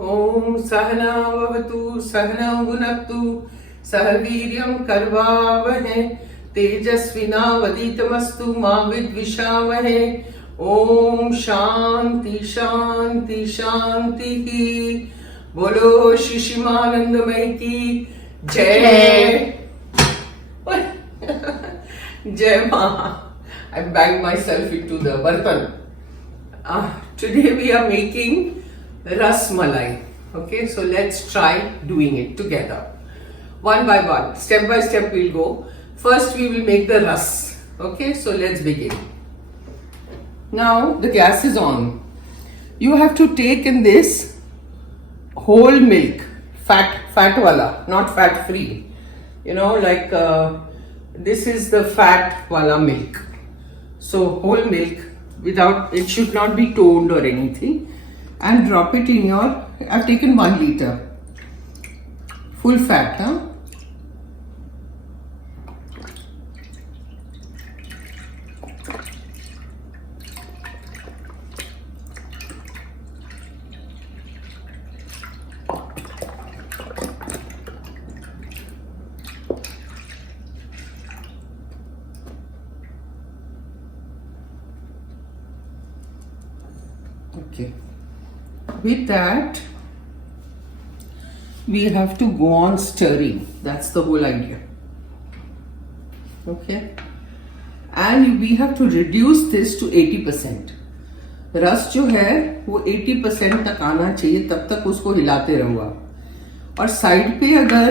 ओम सहना भवतु सहनौ भुनक्तु सह वीर्यं करवावहै तेजस्विनावधीतमस्तु मा विद्विषावहै। ओम शांति शांति शांति की। बोलो शिशिमानंदमय की जय। जय मां। I banged myself into the bartan. Today we are making ras malai. Okay, so let's try doing it together. One by one, step by step we'll go. First we will make the ras. Okay, so let's begin. Now the gas is on. You have to take in this whole milk, fat wala, not fat free. You know, like this is the fat wala milk. So whole milk, without, it should not be toned or anything, and drop it in your, I've taken 1 liter full fat, huh? Okay, with that we have to go on stirring. That's the whole idea. Okay, and we have to reduce this to 80%. रस जो है वो 80% तक आना चाहिए, तब तक उसको हिलाते रहो आप। और साइड पे अगर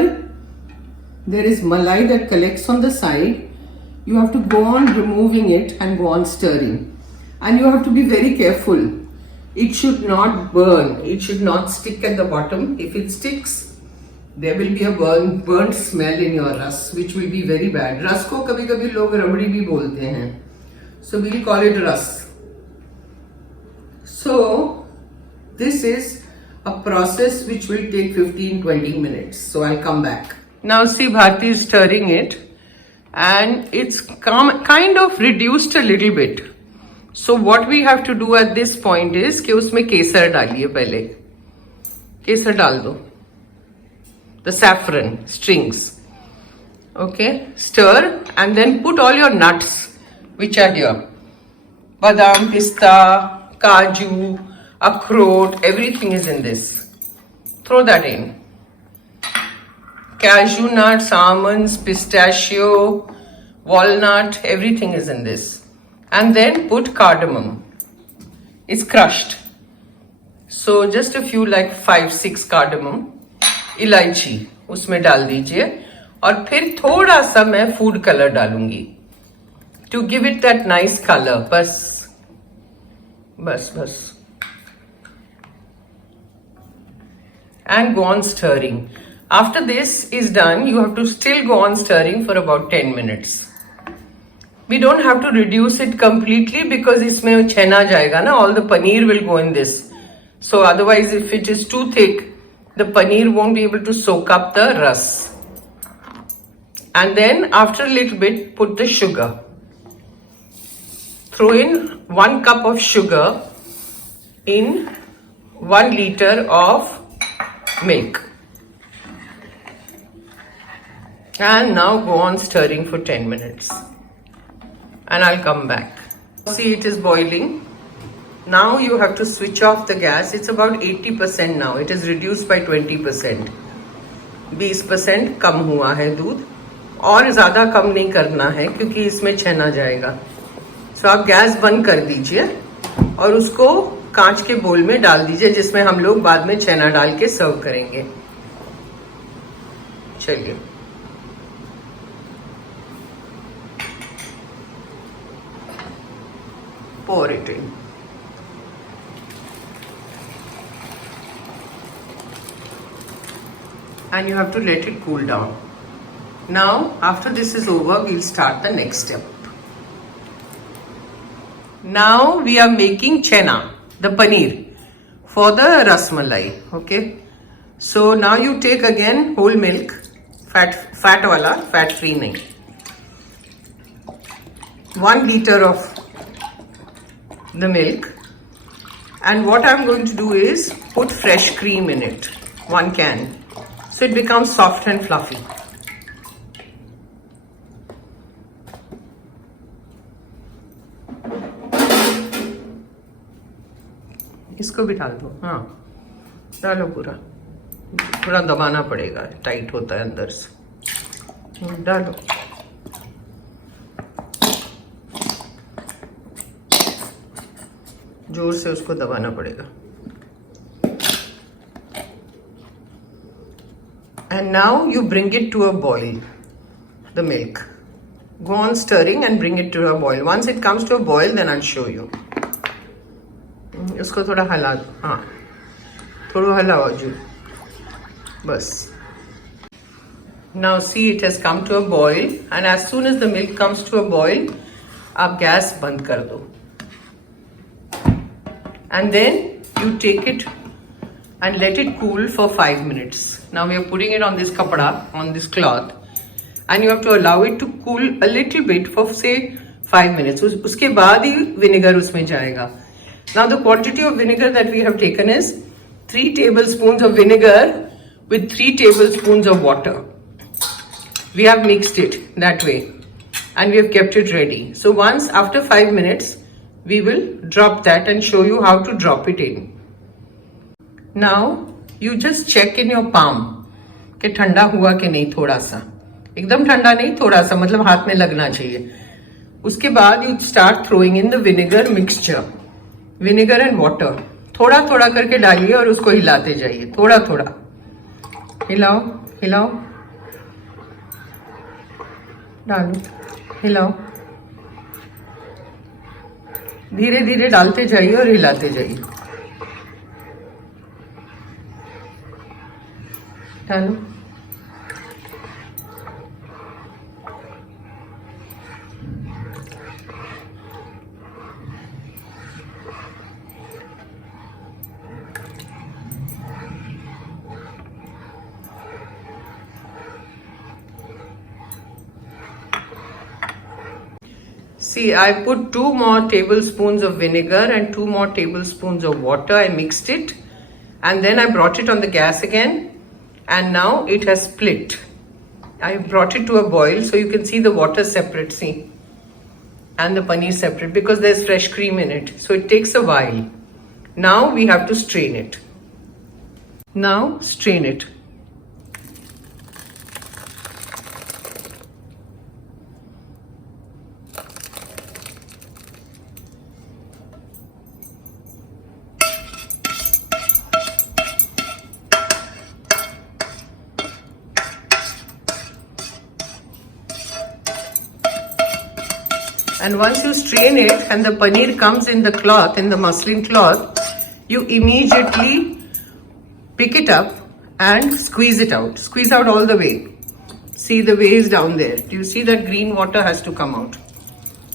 there is malai that collects on the side, you have to go on removing it and go on stirring, and you have to be very careful. It should not burn. It should not stick at the bottom. If it sticks, there will be a burnt smell in your ras, which will be very bad. Ras को कभी-कभी लोग रबड़ी भी बोलते हैं. So we'll call it ras. So this is a process which will take 15-20 minutes. So I'll come back. Now see, Bharti is stirring it, and it's kind of reduced a little bit. So what we have to do at this point is कि उसमें केसर डालिए। पहले केसर डाल दो, the saffron strings. Okay, stir and then put all your nuts which are here, badam, pista, kaju, akhrot, everything is in this. Throw that in. Cashew nuts, almonds, pistachio, walnut, everything is in this. And then put cardamom. It's crushed. So just a few, like 5-6 cardamom. इलायची उसमें डाल दीजिए, और फिर थोड़ा सा मैं food colour डालूंगी to give it that nice color. बस बस बस. And go on stirring. After this is done, you have to still go on stirring for about 10 minutes. We don't have to reduce it completely because इसमें छेना जाएगा ना. All the paneer will go in this. So otherwise, if it is too thick, the paneer won't be able to soak up the ras. And then after a little bit, put the sugar. Throw in 1 cup of sugar in 1 liter of milk. And now go on stirring for 10 minutes. And I'll come back. See, it is boiling. Now you have to switch off the gas. It's about 80% now. It is reduced by 20%. 20% कम हुआ है दूध, और ज़्यादा कम नहीं करना है क्योंकि इसमें छेना जाएगा. So आप गैस बंद कर दीजिए और उसको कांच के बोल में डाल दीजिए, जिसमें हम लोग बाद में छेना डाल के सर्व करेंगे. चलिए. Pour it in. And you have to let it cool down. Now, after this is over, we'll start the next step. Now we are making chena, the paneer, for the ras malai. Okay. So now you take again whole milk, fat wala, fat free nahi. 1 liter of the milk, And what I'm going to do is put fresh cream in it, 1 can, so it becomes soft and fluffy. इसको भी डाल दो, हाँ डालो पूरा, थोड़ा दबाना पड़ेगा, टाइट होता है अंदर से, डालो। जोर से उसको दबाना पड़ेगा। And now you bring it to a boil, the milk. Go on stirring and bring it to a boil. Once it comes to a boil, then I'll show you. इसको थोड़ा हिला दो, हाँ थोड़ा हिलाओ जो, बस। Now see, it has come to a boil, and as soon as the milk comes to a boil, आप गैस बंद कर दो। And then you take it and let it cool for 5 minutes. Now we are putting it on this kapda, on this cloth, and you have to allow it to cool a little bit for say 5 minutes. उसके बाद ही vinegar उसमें जाएगा. Now the quantity of vinegar that we have taken is 3 tablespoons of vinegar with 3 tablespoons of water. We have mixed it that way and we have kept it ready. So once after 5 minutes, we will drop that and show you how to drop it in. Now you just check in your palm कि ठंडा हुआ कि नहीं, थोड़ा सा, एकदम ठंडा नहीं, थोड़ा सा, मतलब हाथ में लगना चाहिए। उसके बाद you start throwing in the vinegar mixture, vinegar and water, थोड़ा थोड़ा करके डालिए और उसको हिलाते जाइए, थोड़ा थोड़ा हिलाओ हिलाओ, डालो हिलाओ, धीरे धीरे डालते जाइए और हिलाते जाइए, डालो। See, I put 2 more tablespoons of vinegar and 2 more tablespoons of water. I mixed it and then I brought it on the gas again, and now it has split. I brought it to a boil so you can see the water separate, see, and the paneer separate because there's fresh cream in it. So it takes a while. Now we have to strain it. Now strain it. And once you strain it and the paneer comes in the cloth, in the muslin cloth, you immediately pick it up and squeeze it out. Squeeze out all the way. See, the way is down there. Do you see that green water has to come out?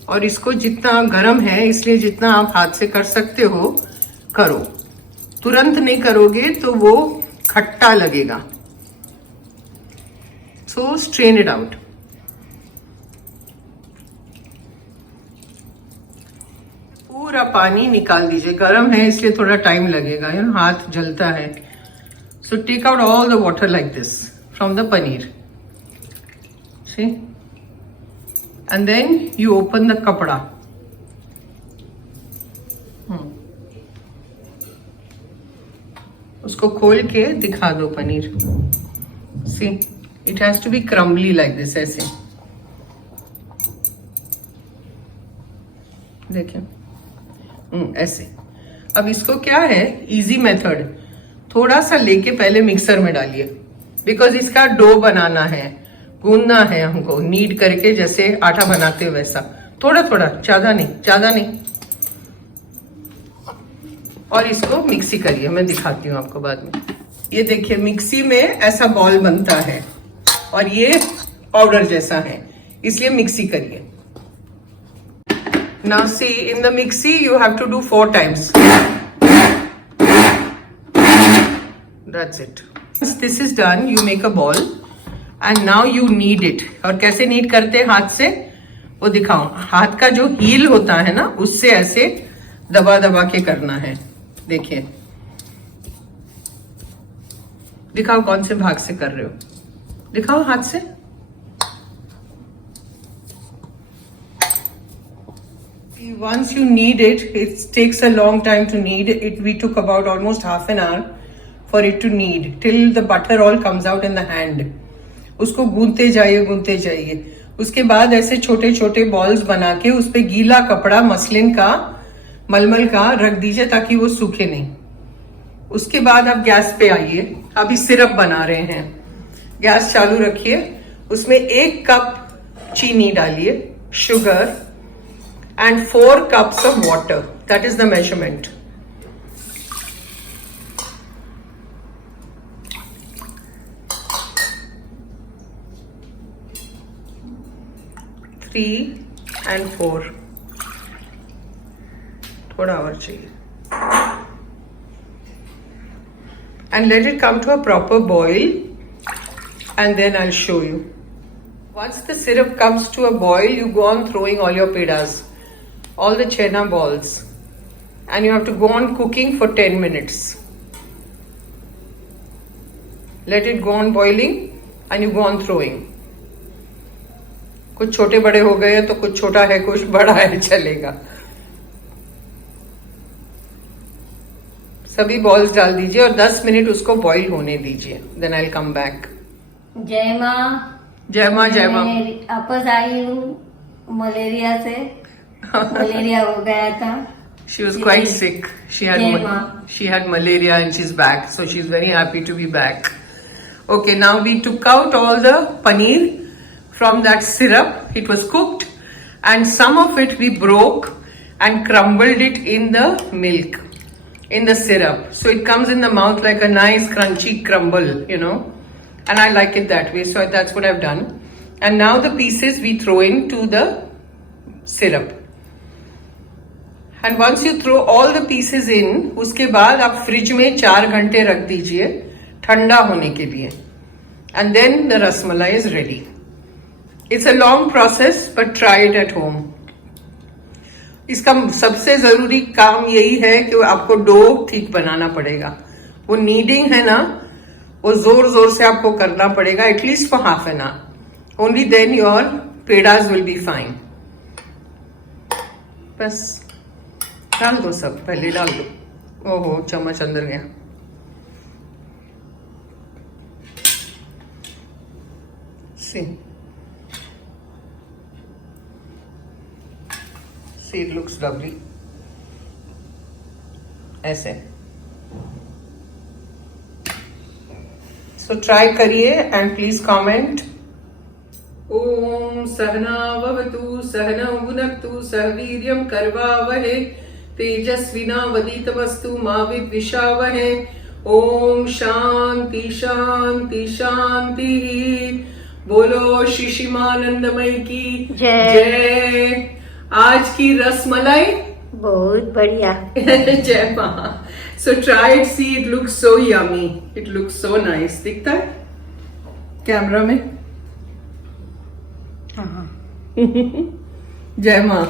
और इसको जितना गर्म है, इसलिए जितना आप हाथ से कर सकते हो करो, तुरंत नहीं करोगे तो वो खट्टा लगेगा. So strain it out. पूरा पानी निकाल दीजिए, गर्म है इसलिए थोड़ा टाइम लगेगा, हाथ जलता है. So take out all the water like this from the paneer. See? And then you open the kapda. उसको खोल के दिखा दो paneer. See? It has to be crumbly like this, ऐसे. देखिए. ऐसे. अब इसको क्या है, इजी मेथड, थोड़ा सा लेके पहले मिक्सर में डालिए, बिकॉज इसका डो बनाना है, गूंदना है हमको, नीड करके जैसे आटा बनाते हो वैसा, थोड़ा थोड़ा, ज्यादा नहीं, ज्यादा नहीं. और इसको मिक्सी करिए, मैं दिखाती हूँ आपको बाद में. ये देखिए मिक्सी में ऐसा बॉल बनता है और ये पाउडर जैसा है, इसलिए मिक्सी करिए. Now see, in the mixie you have to do 4 times. That's it. Once this is done, you make a ball and now you knead it. और कैसे knead करते हैं हाथ से, वो दिखाओ. हाथ का जो हील होता है ना, उससे ऐसे दबा दबा के करना है. देखिए, दिखाओ कौन से भाग से कर रहे हो, दिखाओ हाथ से। Once you knead it, it takes a long time to knead it. We took about almost half an hour for it to knead till the butter all comes out in the hand. उसको गूंथते जाइए। उसके बाद ऐसे छोटे छोटे balls बना के उस पे गीला कपड़ा मसलिन का, मलमल का रख दीजिए ताकि वो सूखे नहीं। उसके बाद आप गैस पे आइए, अभी सिरप बना रहे हैं। गैस चालू रखिए, उसमें 1 कप चीनी डालिए, sugar, and 4 cups of water. That is the measurement. Three and 4. थोड़ा और चाहिए. And let it come to a proper boil, and then I'll show you. Once the syrup comes to a boil, you go on throwing all your pedas, all the chena balls, and you have to go on cooking for 10 minutes. Let it go on boiling and you go on throwing. कुछ छोटे बड़े हो गए तो कुछ छोटा है कुछ बड़ा है, चलेगा। सभी बॉल्स डाल दीजिए और 10 मिनट उसको बॉईल होने दीजिए। Then I will come back. जय माँ। जय माँ। जय माँ। वापस आई हूँ मलेरिया से। मलेरिया हो गया था। She was quite sick. She had malaria and she's back. So she's very happy to be back. Okay, now we took out all the paneer from that syrup. It was cooked and some of it we broke and crumbled it in the milk, in the syrup. So it comes in the mouth like a nice crunchy crumble, you know. And I like it that way. So that's what I've done. And now the pieces we throw into the syrup. And once you throw all the pieces in, उसके बाद आप fridge में 4 घंटे रख दीजिए ठंडा होने के लिए. And then the rasmalai is ready. It's a long process, but try it at home. इसका सबसे जरूरी काम यही है कि आपको डो ठीक बनाना पड़ेगा. वो नीडिंग है ना, वो जोर जोर से आपको करना पड़ेगा, at least for half an hour. Only then your pedals will be fine. बस डाल दो, सब पहले डाल दो. ओहो, चम्मच अंदर गया. See, it looks lovely. ऐसे. So try करिए and please comment. ओम सहना भवतु सहनौ भुनक्तु सह वीर्यं करवावहै तेजस्विनावधीतमस्तु मा विद्विषावहै. ओम शांति शांति शांति. बोलो शिशिमानंदमयी की जय. आज की रसमलाई बहुत बढ़िया. जय मां. So try it, see, it looks so yummy. It looks so nice. दिखता है कैमरा में? हाँ. जय मां.